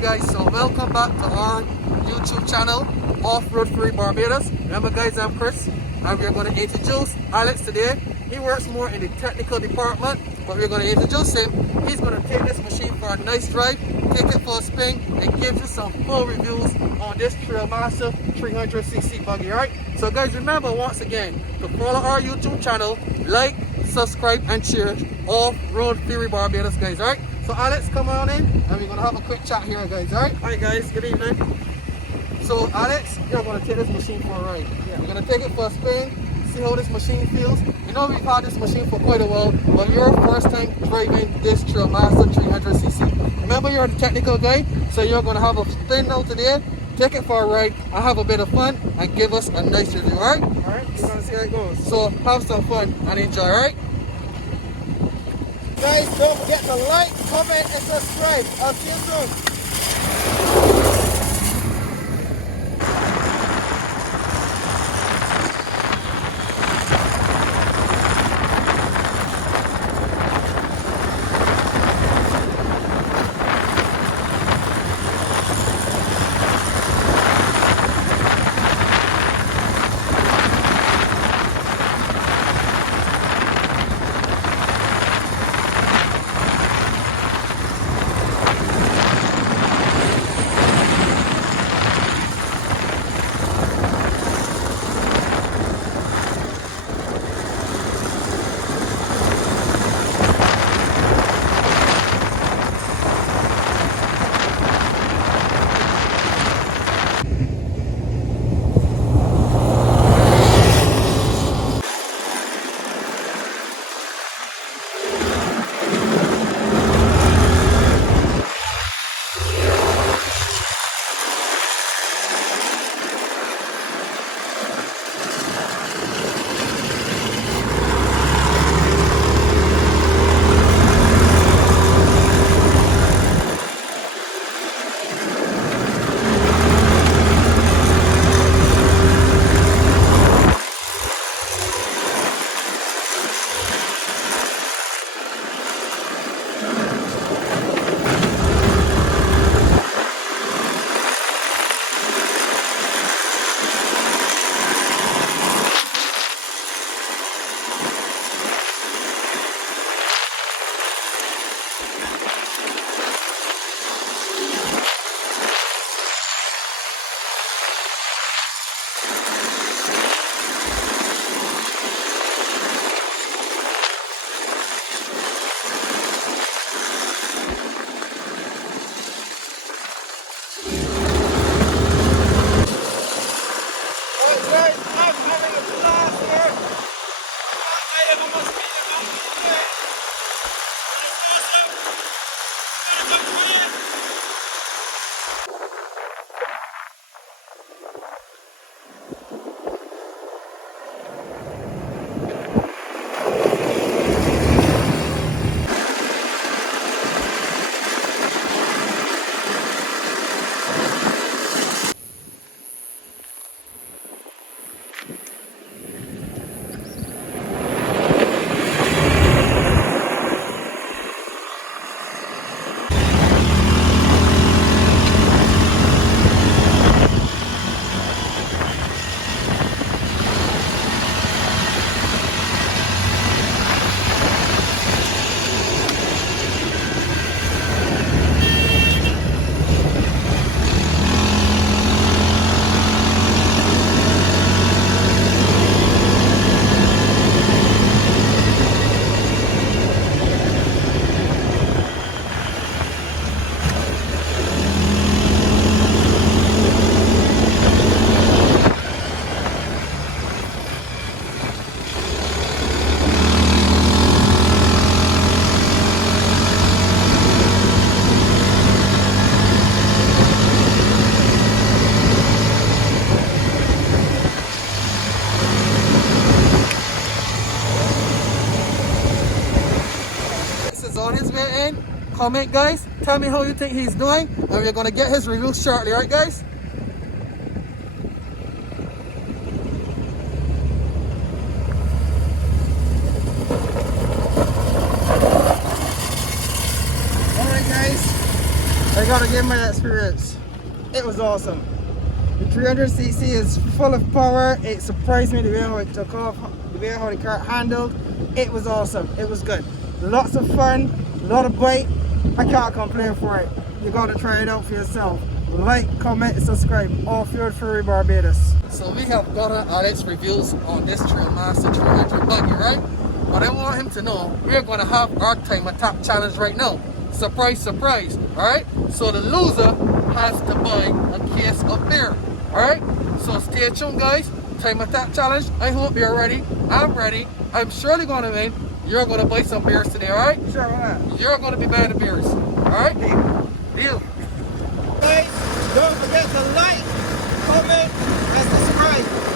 Guys, so welcome back to our YouTube channel, Off-Road Free Barbados. Remember guys, I'm Chris and we're going to introduce Alex today. He works more in the technical department, but we're going to introduce him. He's going to take this machine for a nice drive, take it for a spin, and give you some full reviews on this Trailmaster 300cc buggy, right? So guys, remember once again to follow our YouTube channel, like, subscribe, and share Off-Road Free Barbados, guys, alright? So Alex, come on in and we're going to have a quick chat here, guys, alright? Hi guys, good evening. So Alex, you're going to take this machine for a ride. Yeah. We're going to take it for a spin, see how this machine feels. You know we've had this machine for quite a while, but your first time driving this Trailmaster 300cc. Remember you're the technical guy, so you're going to have a spin now today, take it for a ride, and have a bit of fun, and give us a nice review, alright? Alright, we're going to see how it goes. So have some fun and enjoy, alright? Guys, don't forget to like, comment, and subscribe. I'll see you soon. On his way in, comment guys, tell me how you think he's doing, and we're gonna get his review shortly, right guys? Alright guys, I gotta give my experience. It was awesome. The 300cc is full of power. It surprised me the way how it took off, the way how the car handled. It was awesome. It was good. Lots of fun, a lot of bite. I can't complain for it. You gotta try it out for yourself. Like, comment, and subscribe. Off-road Fury Barbados. So we have gotten Alex reviews on this Trailmaster 300 buggy, right? But I want him to know we're gonna have our time attack challenge right now. Surprise, surprise, alright? So the loser has to buy a case of beer, alright? So stay tuned, guys. Time attack challenge. I hope you're ready. I'm ready. I'm surely gonna win. You're gonna buy some beers today, alright? Sure, why not? You're gonna be buying the beers, alright? Deal. Guys, don't forget to like, comment, and subscribe.